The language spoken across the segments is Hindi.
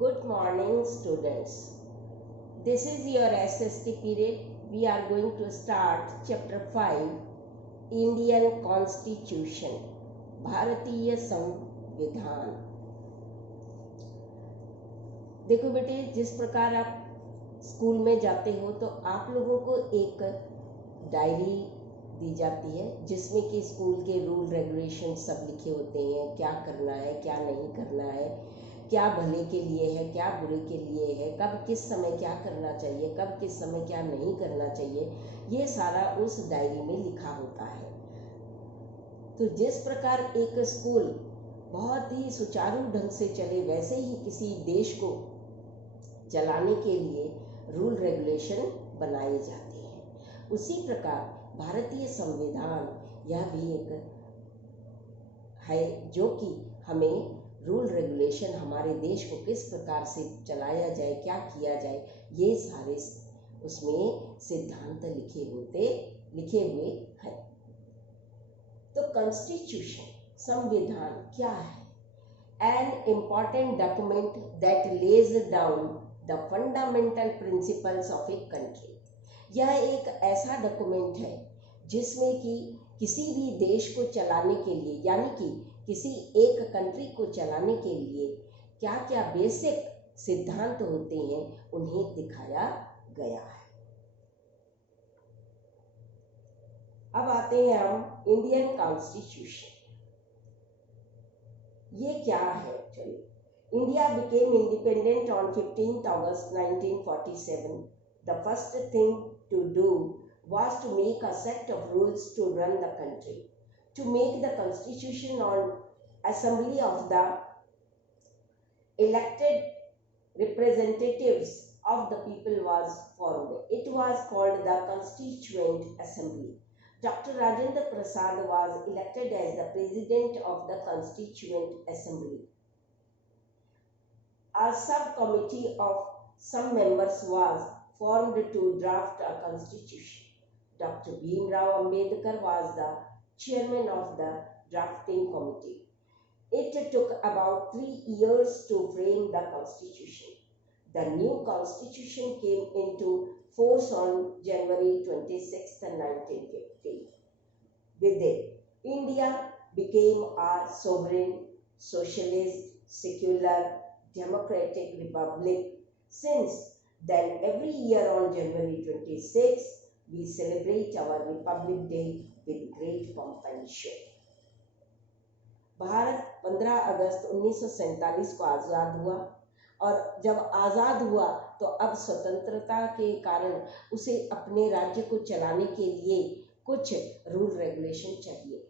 Good morning, students. This is your SST period. We are going to start chapter 5, Indian Constitution, भारतीय संविधान। देखो बेटे, जिस प्रकार आप स्कूल में जाते हो तो आप लोगों को एक डायरी दी जाती है जिसमें कि स्कूल के रूल रेगुलेशन सब लिखे होते हैं, क्या करना है क्या नहीं करना है, क्या भले के लिए है क्या बुरे के लिए है, कब किस समय क्या करना चाहिए, कब किस समय क्या नहीं करना चाहिए, ये सारा उस डायरी में लिखा होता है। तो जिस प्रकार एक स्कूल बहुत ही सुचारू ढंग से चले वैसे ही किसी देश को चलाने के लिए रूल रेगुलेशन बनाए जाते हैं। उसी प्रकार भारतीय संविधान यह भी एक है जो कि हमें रूल रेगुलेशन हमारे देश को किस प्रकार से चलाया जाए, क्या किया जाए, ये सारे उसमें सिद्धांत लिखे हुए हैं। तो कॉन्स्टिट्यूशन संविधान क्या है? An important document that lays down the fundamental principles of a country. यह एक ऐसा डॉक्यूमेंट है जिसमें कि किसी भी देश को चलाने के लिए, यानी कि किसी एक कंट्री को चलाने के लिए क्या क्या बेसिक सिद्धांत होते हैं उन्हें दिखाया गया है। अब आते हैं हम इंडियन कॉन्स्टिट्यूशन। ये क्या है? चलिए, India became independent on 15 August 1947। The first thing to do was to make a set of rules to run the country. To make the constitution on assembly of the elected representatives of the people was formed. It was called the Constituent Assembly. Dr. Rajendra Prasad was elected as the president of the Constituent Assembly. A subcommittee of some members was formed to draft a constitution. Dr. Bhimrao Ambedkar was the chairman of the drafting committee. It took about 3 years to frame the constitution. The new constitution came into force on January 26, 1950. With it, India became a sovereign, socialist, secular, democratic republic. Since then, every year on January 26, we celebrate our Republic Day with great pomp and show. Bharat 15 August 1947 को आज़ाद हुआ और जब आज़ाद हुआ तो अब स्वतंत्रता के कारण उसे अपने राज्य को चलाने के लिए कुछ रूल रेगुलेशन चाहिए।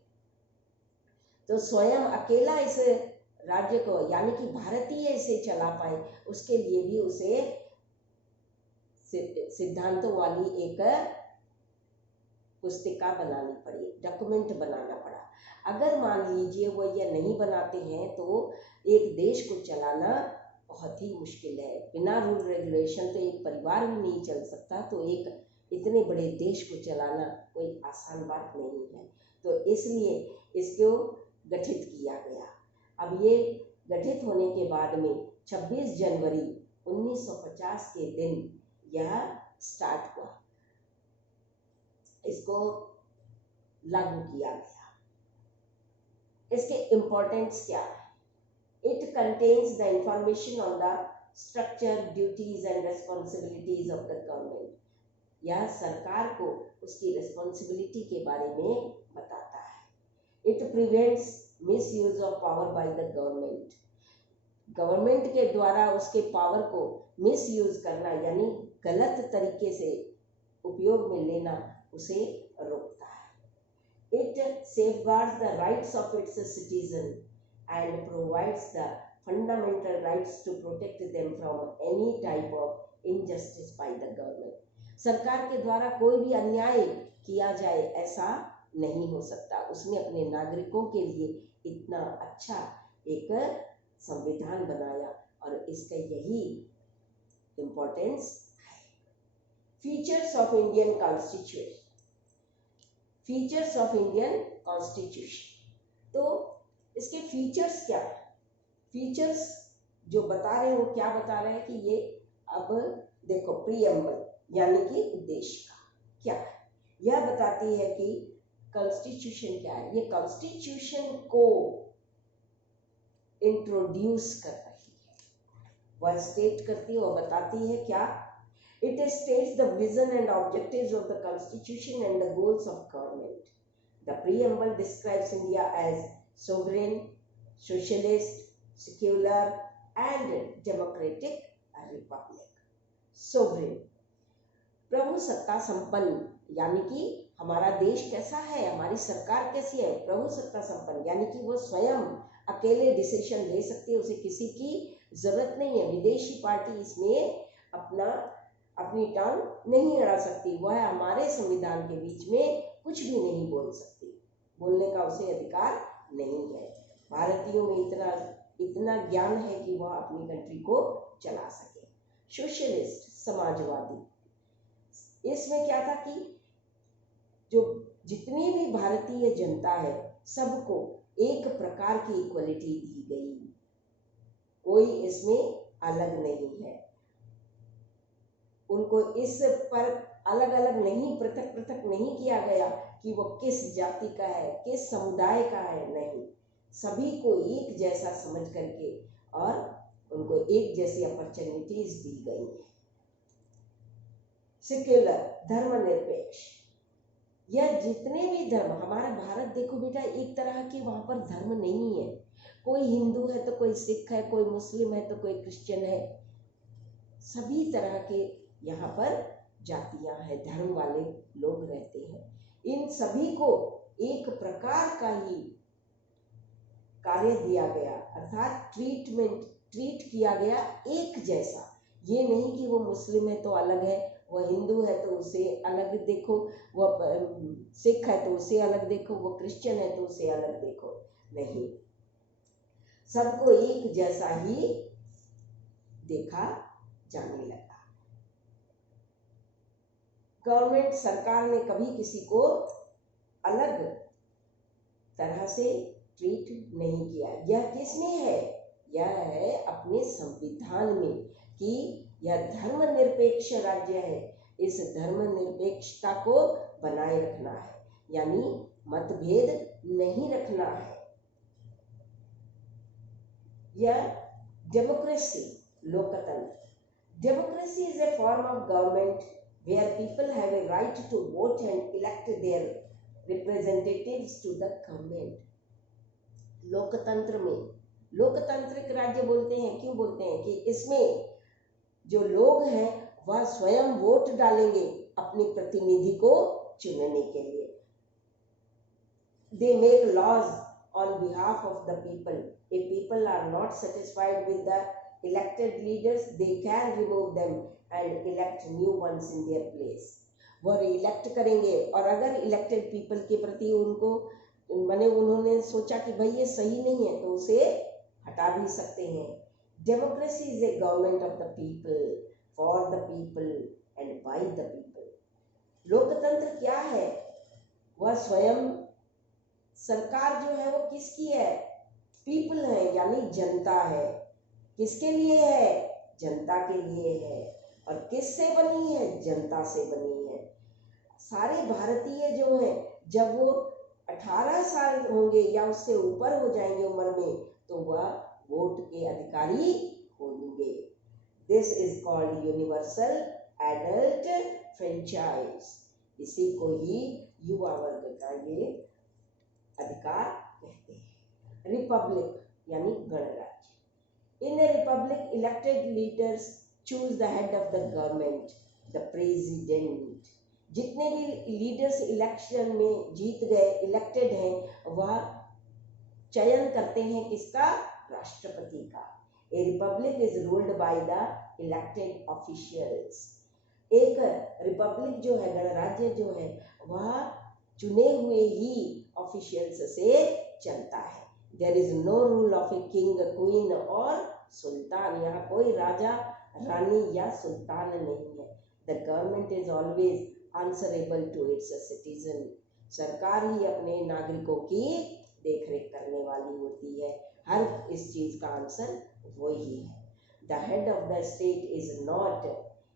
तो स्वयं अकेला इस राज्य को, यानी कि भारतीय इसे चला पाए, उसके लिए भी उसे सिद्धांतों वाली एक पुस्तिका बनानी पड़ी, डॉक्यूमेंट बनाना पड़ा। अगर मान लीजिए वो ये नहीं बनाते हैं तो एक देश को चलाना बहुत ही मुश्किल है। बिना रूल रेगुलेशन तो एक परिवार भी नहीं चल सकता, तो एक इतने बड़े देश को चलाना कोई आसान बात नहीं है। तो इसलिए इसको गठित किया गया। अब ये गठित होने के बाद में 26 जनवरी 1950 के दिन यह स्टार्ट हुआ, इसको लागू किया गया। इसके इम्पोर्टेंस क्या है? It contains the information on the structure, duties and responsibilities of the government. यह सरकार को उसकी रेस्पॉन्सिबिलिटी के बारे में बताता है। It prevents miss use of power by the government. Government के द्वारा उसके पावर को मिस यूज करना, यानी गलत तरीके से उपयोग में लेना, उसे रोकता है। It safeguards the rights of its citizens and provides the fundamental rights to protect them from any type of injustice by the government. सरकार के द्वारा कोई भी अन्याय किया जाए ऐसा नहीं हो सकता। उसने अपने नागरिकों के लिए इतना अच्छा एक संविधान बनाया और इसका यही इम्पोर्टेंस है। Features of Indian constitution. Features of Indian constitution, तो इसके फीचर्स क्या है? फीचर्स जो बता रहे हैं वो क्या बता रहे हैं कि ये अब देखो प्रीएम्बल यानी कि उद्देश्य का क्या है, यह बताती है कि कॉन्स्टिट्यूशन क्या है। ये कॉन्स्टिट्यूशन को इंट्रोड्यूस कर रही है, वह स्टेट करती है और बताती है क्या, it states the vision and objectives of the constitution and the goals of government. The preamble describes India as sovereign, socialist, secular and democratic republic. Sovereign, प्रभु सत्ता संपन्न, यानी कि हमारा देश कैसा है, हमारी सरकार कैसी है, प्रभु सत्ता संपन्न यानी कि वो स्वयं अकेले डिसीजन ले सकती है, उसे किसी की जरूरत नहीं है, विदेशी पार्टी इसमें अपनी टांग नहीं अड़ा सकती, वह हमारे संविधान के बीच में कुछ भी नहीं बोल सकती, बोलने का उसे अधिकार नहीं है। भारतीयों में इतना ज्ञान है कि वह अपनी कंट्री को चला सके। सोशलिस्ट, समाजवादी, इसमें क्या था कि जो जितनी भी भारतीय जनता है सबको एक प्रकार की इक्वलिटी दी गई, कोई इसमें अलग नहीं है, उनको इस पर अलग अलग नहीं, पृथक पृथक नहीं किया गया कि वो किस जाति का है, किस समुदाय का है, नहीं, सभी को एक जैसा समझ करके और उनको एक जैसी अपॉर्चुनिटीज दी गई है। सेक्युलर, धर्मनिरपेक्ष, यह जितने भी धर्म, हमारा भारत देखो बेटा एक तरह के वहां पर धर्म नहीं है, कोई हिंदू है तो कोई सिख है, कोई मुस्लिम है तो कोई क्रिश्चियन है, सभी तरह के यहाँ पर जातियां हैं, धर्म वाले लोग रहते हैं, इन सभी को एक प्रकार का ही कार्य दिया गया, अर्थात ट्रीट किया गया एक जैसा। ये नहीं कि वो मुस्लिम है तो अलग है, वह हिंदू है तो उसे अलग देखो, वह सिख है तो उसे अलग देखो, वो क्रिश्चियन है तो उसे अलग देखो, नहीं, सबको एक जैसा ही देखा जाने लगा। गवर्नमेंट, सरकार ने कभी किसी को अलग तरह से ट्रीट नहीं किया। यह किसमें है, यह है अपने संविधान में कि यह धर्मनिरपेक्ष राज्य है, इस धर्मनिरपेक्षता को बनाए रखना है, यानी मतभेद नहीं रखना है। यह डेमोक्रेसी, लोकतंत्र, democracy is a form of government where people have a right to vote and elect their representatives to the government. लोकतंत्र में, लोकतांत्रिक राज्य बोलते हैं, क्यों बोलते हैं कि इसमें जो लोग हैं वह स्वयं वोट डालेंगे अपने प्रतिनिधि को चुनने के लिए। They make laws on behalf of the people. If people are not satisfied with the elected leaders, they can remove them and elect new ones in their place. वह इलेक्ट करेंगे और अगर इलेक्टेड पीपल के प्रति उनको उन्होंने सोचा कि भाई ये सही नहीं है तो उसे हटा भी सकते हैं। Democracy is a government of the people, for the people and by the people. लोकतंत्र क्या है, वह स्वयं सरकार जो है वो किसकी है, पीपल है यानी जनता है। किसके लिए है, जनता के लिए है। और किससे बनी है, जनता से बनी है। सारे भारतीय जो हैं जब वो 18 साल होंगे या उससे ऊपर हो जाएंगे उम्र में तो वह वोट के अधिकारी होंगे। This is called universal adult franchise. इसी को ही युवा वर्ग का ये अधिकार कहते हैं। रिपब्लिक यानी गणराज्य। In a republic, elected leaders choose the head of the government, the president. जितने भी लीडर्स इलेक्शन में जीत गए, इलेक्टेड हैं, वह चयन करते हैं किसका, राष्ट्रपति का। A republic is ruled by the elected officials. एक रिपब्लिक जो है, गणराज्य जो है, वह चुने हुए ही ऑफिशियल्स से चलता है। There is no rule of a king, a queen और सुल्तान। यहाँ कोई राजा, रानी या सुल्तान नहीं है। The government is always answerable to its citizen. सरकार ही अपने नागरिकों की देखरेख करने वाली होती है। हर इस चीज का आंसर वही है। The head of the state is not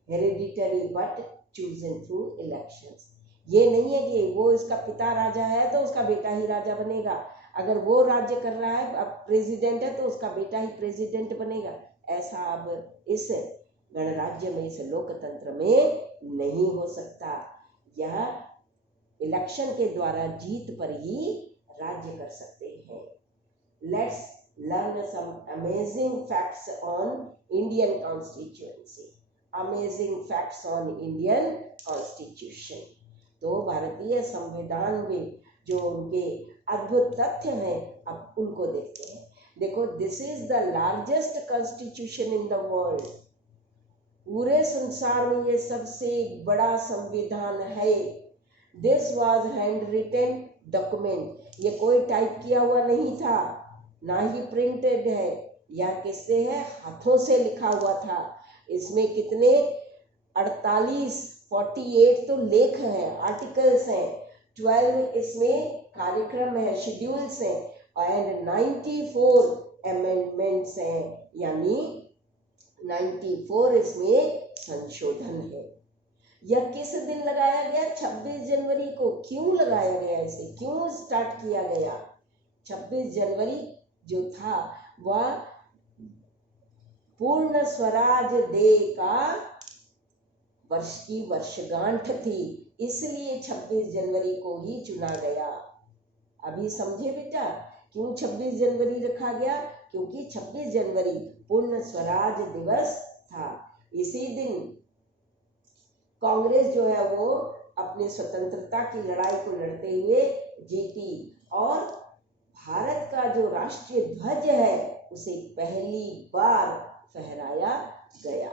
hereditary but chosen through elections. ये नहीं है कि वो इसका पिता राजा है तो उसका बेटा ही राजा बनेगा, अगर वो राज्य कर रहा है, अब प्रेसिडेंट है तो उसका बेटा ही प्रेसिडेंट बनेगा। ऐसा अब इस गणराज्य में, इस लोकतंत्र में नहीं हो सकता। यह इलेक्शन के द्वारा जीत पर ही राज्य कर सकते हैं। Let's learn some amazing facts on Indian constituency. Amazing facts on Indian constitution. तो भारतीय संविधान में जो उनके अद्भुत तथ्य हैं, अब उनको देखते हैं। देखो, this is the largest constitution in the world. पूरे संसार में ये सबसे बड़ा संविधान है। This was handwritten document. ये कोई टाइप किया हुआ नहीं था, ना ही प्रिंटेड है। यह किससे है? हाथों से लिखा हुआ था। इसमें कितने 48 तो लेख हैं, आर्टिकल्स हैं, 12 इसमें कार्यक्रम है, शेड्यूल्स हैं, एंड 94 अमेंडमेंट्स हैं, यानी 94 इसमें संशोधन है। यह किस दिन लगाया गया? 26 जनवरी को। क्यों लगाया गया इसे? क्यों स्टार्ट किया गया? 26 जनवरी जो था वह पूर्ण स्वराज डे का वर्ष की वर्षगांठ थी, इसलिए 26 जनवरी को ही चुना गया। अभी समझे बेटा क्यों 26 जनवरी रखा गया? क्योंकि 26 जनवरी पूर्ण स्वराज दिवस था। इसी दिन कांग्रेस जो है वो अपने स्वतंत्रता की लड़ाई को लड़ते हुए जीती, और भारत का जो राष्ट्रीय ध्वज है उसे पहली बार फहराया गया।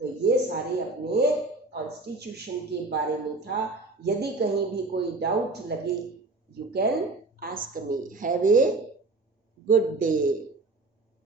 तो ये सारे अपने कॉन्स्टिट्यूशन के बारे में था। यदि कहीं भी कोई डाउट लगे, you can ask me. Have a good day.